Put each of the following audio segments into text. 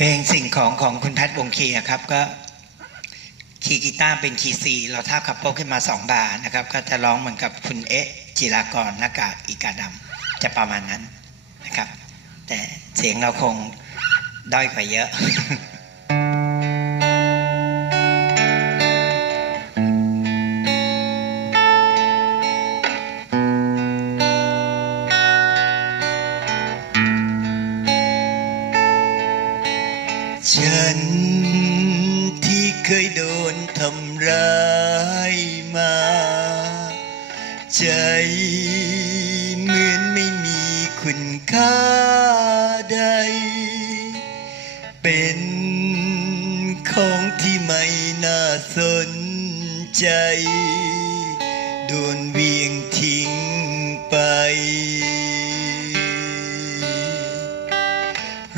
เพลงสิ่งของของคุณแพทย์วงเคียครับก็คีย์กีตาร์เป็นคีย์ซีเราทาบคับโป๊กขึ้นมาสองบาร์นะครับ ก็จะร้องเหมือนกับคุณเอ๊ะจิรากรหน้ากากอีกาดำจะประมาณนั้นนะครับ แต่เสียงเราคงด้อยกว่าเยอะ ฉันที่เคยโดนทำร้ายมา ใจเหมือนไม่มีคุณค่าใด เป็นของที่ไม่น่าสนใจ โดนเวียงทิ้งไป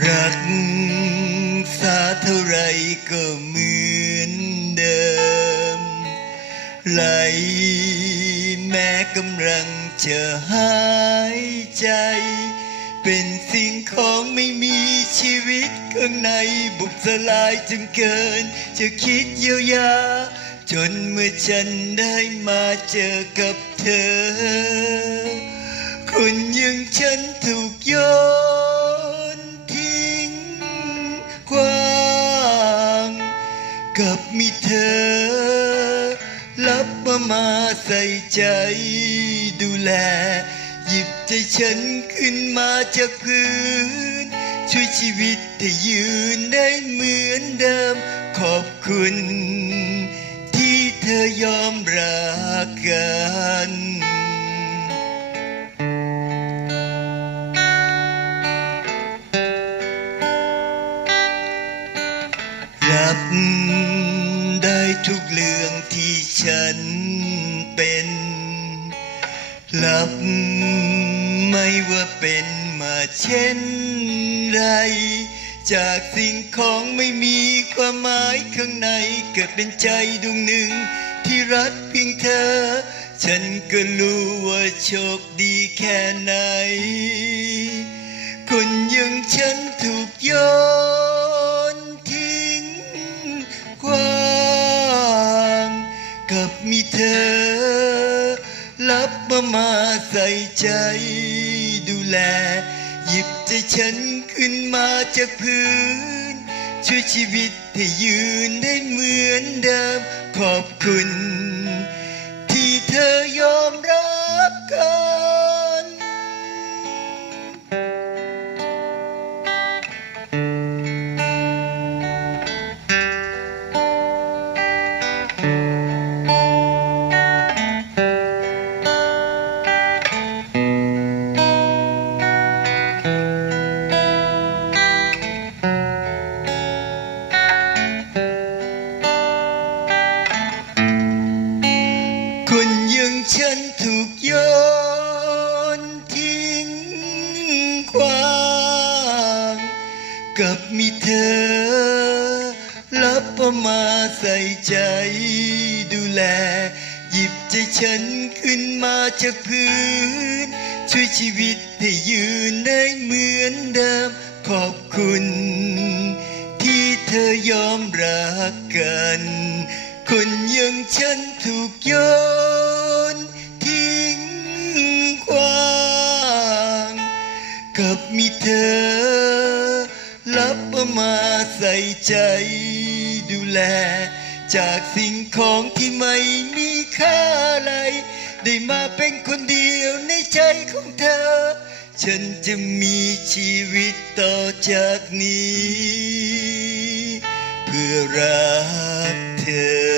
รัก เท่าไรก็เหมือนเดิมไหลแม้กำลังจะหายใจ เป็นสิ่งของไม่มีชีวิตข้างในบุบสลายจนเกิน จะคิดเยียวยา จนเมื่อฉันได้มาเจอกับเธอคนอยังฉันถูกโยน กับมีเธอ รับมามาใส่ใจดูแล หยิบใจฉันขึ้นมาจากพื้น ช่วยชีวิตให้ยืนได้เหมือนเดิม ขอบคุณ ที่เธอยอมรักกัน รับได้ทุกเรื่องที่ฉันเป็น รับไม่ว่าเป็นมาเช่นไร จากสิ่งของไม่มีความหมายข้างในเกิดเป็นใจดวงหนึ่งที่รักเพียงเธอ ฉันก็รู้ว่าโชคดีแค่ไหน คนอยังฉันถูกโยน มีเธอ รับมามาใส่ใจดูแล หยิบใจฉันขึ้นมาจากพื้น ช่วยชีวิตให้ยืนได้เหมือนเดิมขอบคุณ กับมีเธอ รับเอามาใส่ใจดูแล หยิบใจฉันขึ้นมาจากพื้น ช่วยชีวิตให้ยืนได้เหมือนเดิม ขอบคุณ ที่เธอยอมรักกัน คนอยังฉันถูกโยน ใส่ใจดูแล จากสิ่งของที่ไม่มีค่าอะไร ได้มาเป็นคนเดียวในใจของเธอ ฉันจะมีชีวิตต่อจากนี้ เพื่อรักเธอ